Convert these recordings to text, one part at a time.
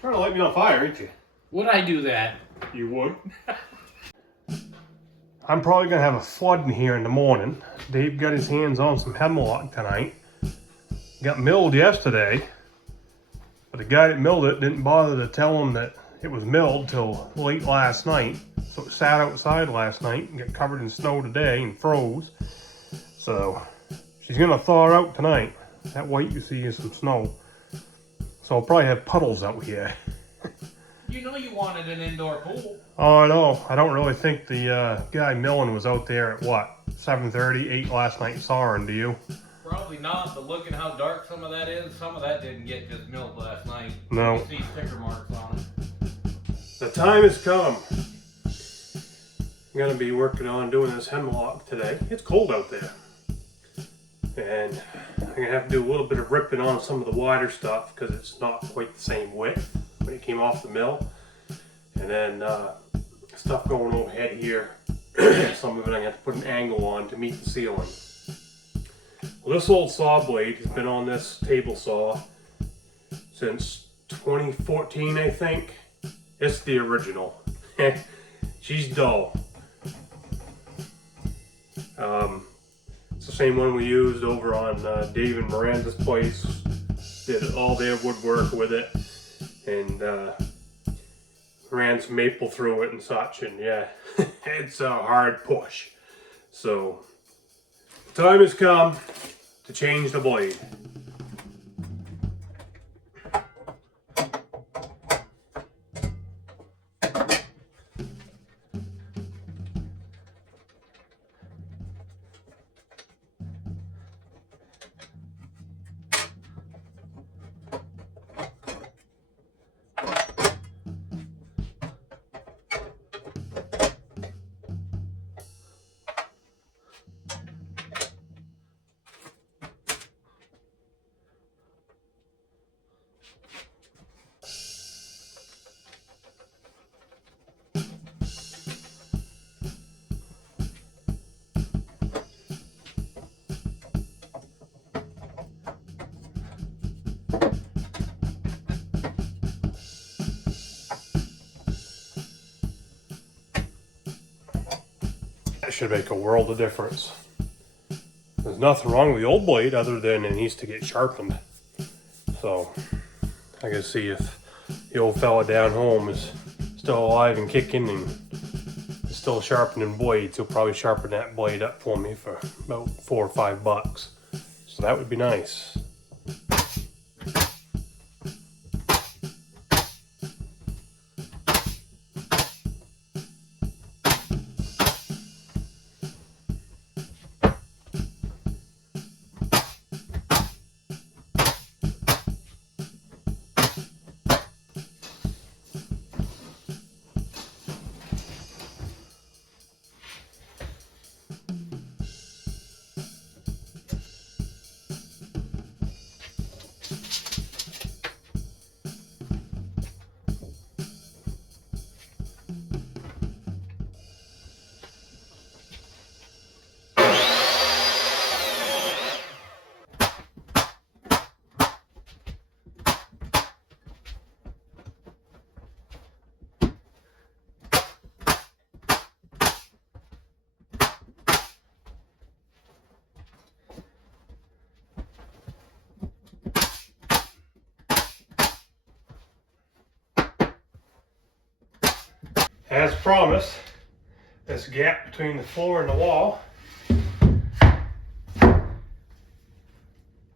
Trying to light me on fire, ain't you? Would I do that? You would. I'm probably gonna have a flood in here in the morning. Dave got his hands on some hemlock tonight. Got milled yesterday, but the guy that milled it didn't bother to tell him that it was milled till late last night. So it sat outside last night and got covered in snow today and froze. So she's gonna thaw out tonight. That white you see is some snow. So I'll probably have puddles out here. You know you wanted an indoor pool. Oh, I know. I don't really think the guy milling was out there at what, 7:30, 8 last night sawing, do you? Probably not, but look at how dark some of that is. Some of that didn't get just milled last night. No. You see sticker marks on it. The time has come. I'm gonna be working on doing this hemlock today. It's cold out there. And I'm gonna have to do a little bit of ripping on some of the wider stuff because it's not quite the same width when it came off the mill. And then stuff going overhead here, some of it I have to put an angle on to meet the ceiling. Well, this old saw blade has been on this table saw since 2014, I think. It's the original. She's dull. It's the same one we used over on Dave and Miranda's place. Did all their woodwork with it, and ran some maple through it and such, and yeah, it's a hard push. So, the time has come to change the blade. That should make a world of difference. There's nothing wrong with the old blade other than it needs to get sharpened. So I gotta see if the old fella down home is still alive and kicking and is still sharpening blades. He'll probably sharpen that blade up for me for about $4 or $5. So that would be nice. As promised, this gap between the floor and the wall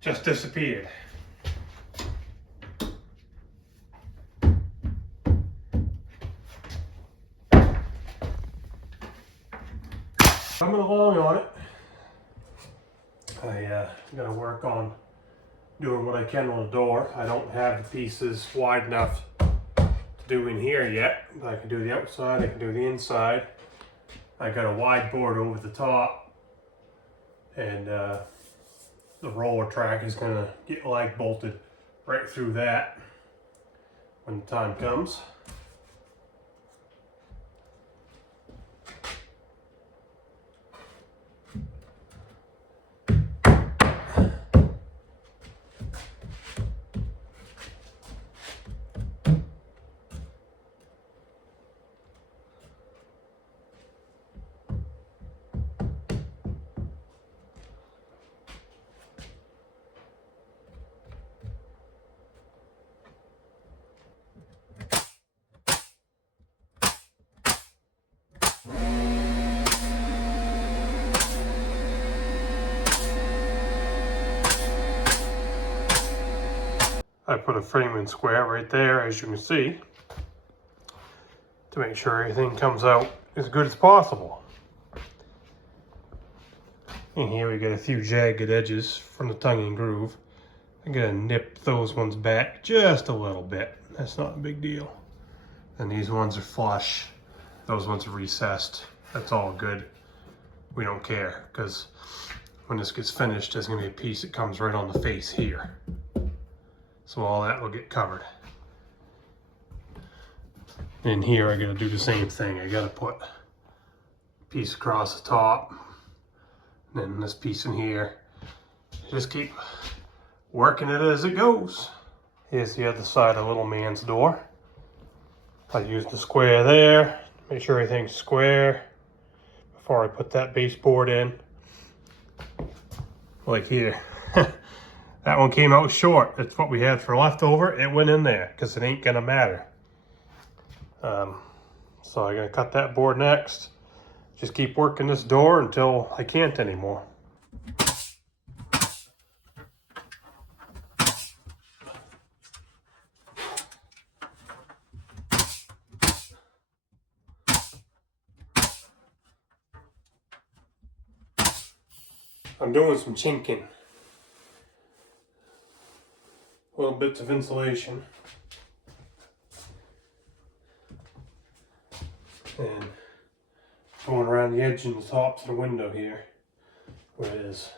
just disappeared. Coming along on it. I gotta work on doing what I can on the door. I don't have the pieces wide enough do in here yet, but I can do the outside, I can do the inside. I got a wide board over the top, and the roller track is gonna get lag bolted right through that when the time comes. I put a framing square right there, as you can see, to make sure everything comes out as good as possible. And here we get a few jagged edges from the tongue and groove. I'm gonna nip those ones back just a little bit. That's not a big deal. And these ones are flush. Those ones are recessed. That's all good. We don't care, because when this gets finished, there's gonna be a piece that comes right on the face here. So all that will get covered. And here I gotta do the same thing. I gotta put a piece across the top, and then this piece in here. Just keep working it as it goes. Here's the other side of little man's door. I use the square there, make sure everything's square before I put that baseboard in. Like here, that one came out short. It's what we had for leftover. It went in there because it ain't gonna matter. So I'm gonna cut that board next. Just keep working this door until I can't anymore. I'm doing some chinking. Little bits of insulation. And going around the edge and the tops of the window here where there's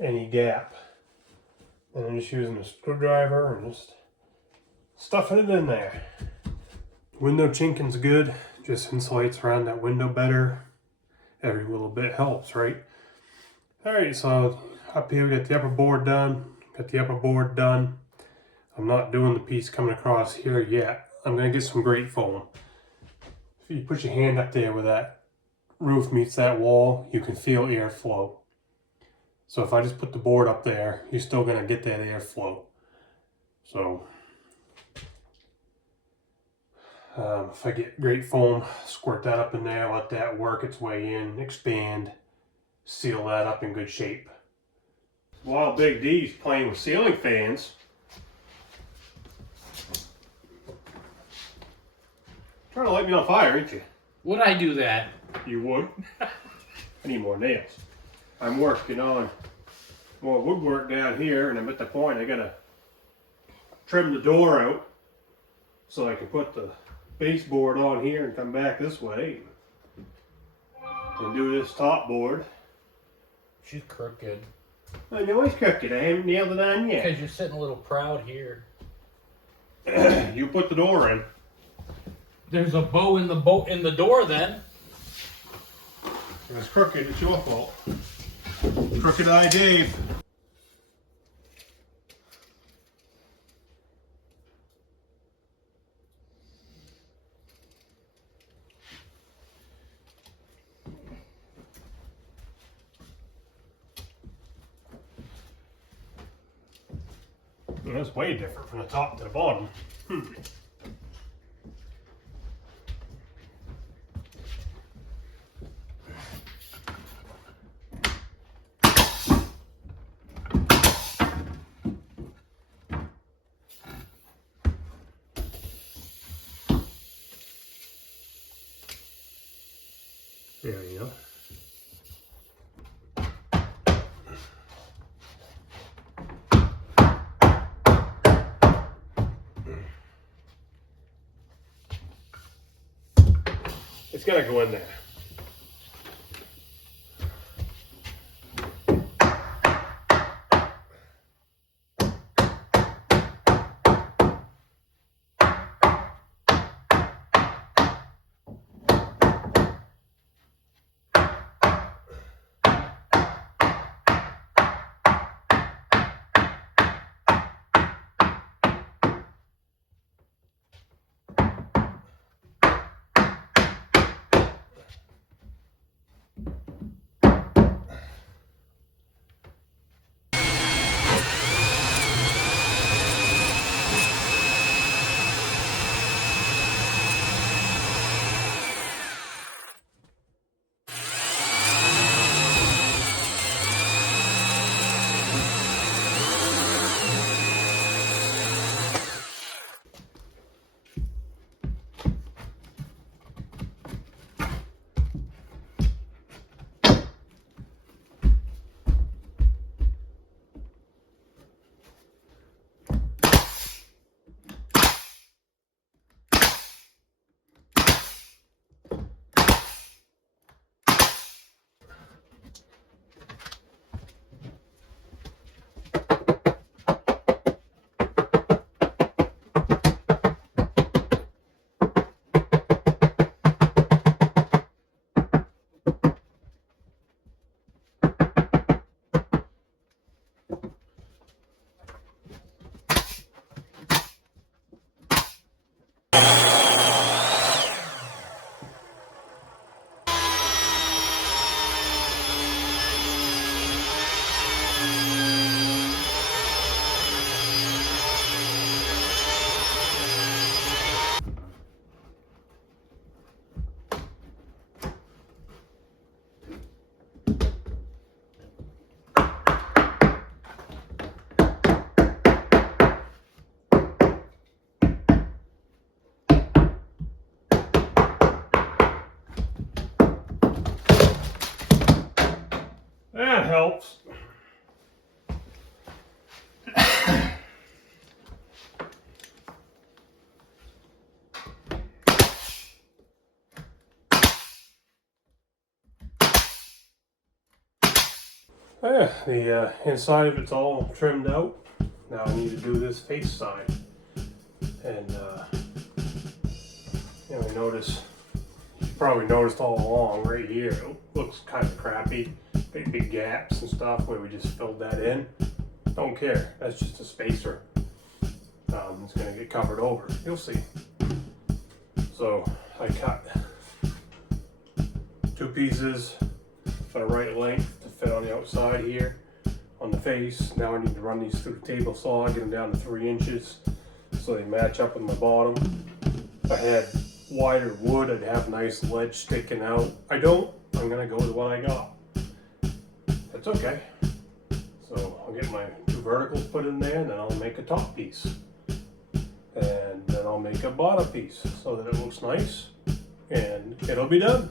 any gap. And I'm just using a screwdriver and just stuffing it in there. Window chinking's good. Just insulates around that window better. Every little bit helps, right? Alright, so up here we got the upper board done. Got the upper board done. I'm not doing the piece coming across here yet. I'm going to get some grate foam. If you put your hand up there where that roof meets that wall, you can feel airflow. So if I just put the board up there, you're still going to get that airflow. So if I get grate foam, squirt that up in there, let that work its way in, expand, seal that up in good shape. While Big D's playing with ceiling fans, trying to light me on fire, ain't you? Would I do that? You would. I need more nails. I'm working on more woodwork down here, and I'm at the point I gotta trim the door out so I can put the baseboard on here and come back this way and do this top board. She's crooked. I know it's crooked. I haven't nailed it on yet. Because you're sitting a little proud here. You put the door in. There's a bow in the door then. If it's crooked, it's your fault. Crooked Eye Dave. Well, that's way different from the top to the bottom. There you go. It's gotta go in there. helps. Oh yeah, the inside of it's all trimmed out. Now I need to do this face side. And you know, you probably noticed all along right here, it looks kind of crappy. Big gaps and stuff where we just filled that in. Don't care, that's just a spacer. It's gonna get covered over, you'll see. So I cut 2 pieces for the right length to fit on the outside here on the face. Now I need to run these through the table saw, get them down to 3 inches so they match up with my bottom. If I had wider wood, I'd have nice ledge sticking out. I don't. I'm gonna go with what I got. That's okay. So I'll get my 2 verticals put in there, and then I'll make a top piece. And then I'll make a bottom piece so that it looks nice, and it'll be done.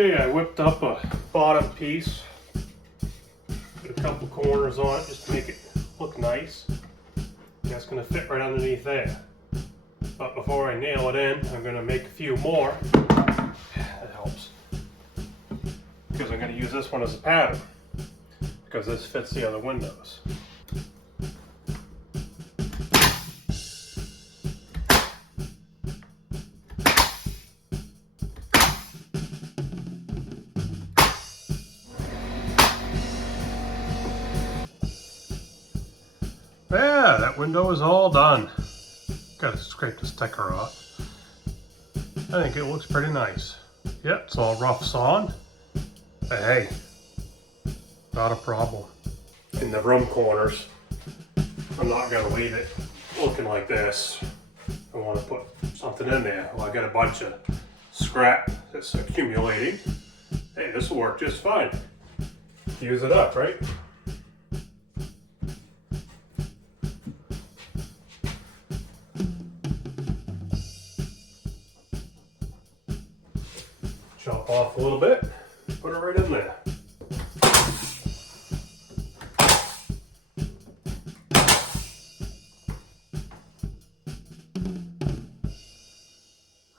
Okay, I whipped up a bottom piece, put a couple corners on it just to make it look nice. That's going to fit right underneath there. But before I nail it in, I'm going to make a few more. That helps. Because I'm going to use this one as a pattern. Because this fits the other windows. Yeah, that window is all done. Gotta scrape the sticker off. I think it looks pretty nice. Yep, it's all rough sawn. But hey, not a problem. In the room corners, I'm not gonna leave it looking like this. I want to put something in there. Well, I got a bunch of scrap that's accumulating. Hey, this will work just fine. Use it up, right? Chop off a little bit, put it right in there.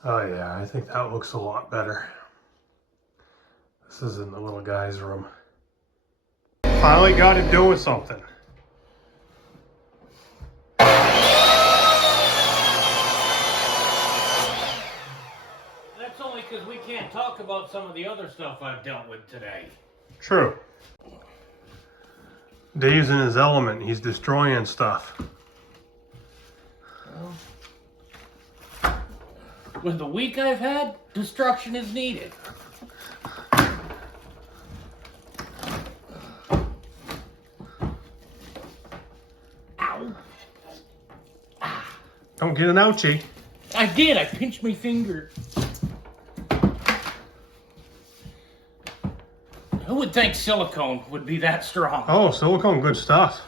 Oh yeah, I think that looks a lot better. This is in the little guy's room. Finally got it doing something. That's only because we can't talk about some of the other stuff I've dealt with today. True. Dave's in his element. He's destroying stuff. Well, with the week I've had, destruction is needed. Ow. Don't get an ouchie. I did. I pinched my finger. Who would think silicone would be that strong? Oh, silicone, good stuff.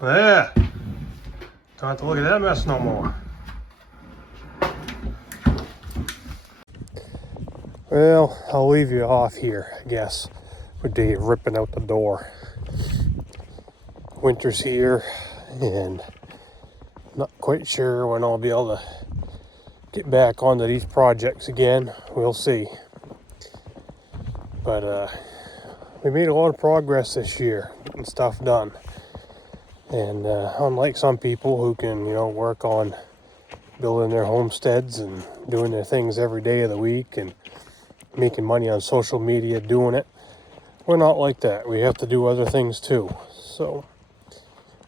There. Don't have to look at that mess no more. Well, I'll leave you off here, I guess, with Dave ripping out the door. Winter's here, and not quite sure when I'll be able to get back onto these projects again. We'll see. But we made a lot of progress this year, getting stuff done. And unlike some people who can, work on building their homesteads and doing their things every day of the week and making money on social media doing it, we're not like that. We have to do other things too. So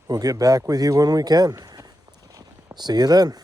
we'll get back with you when we can. See you then.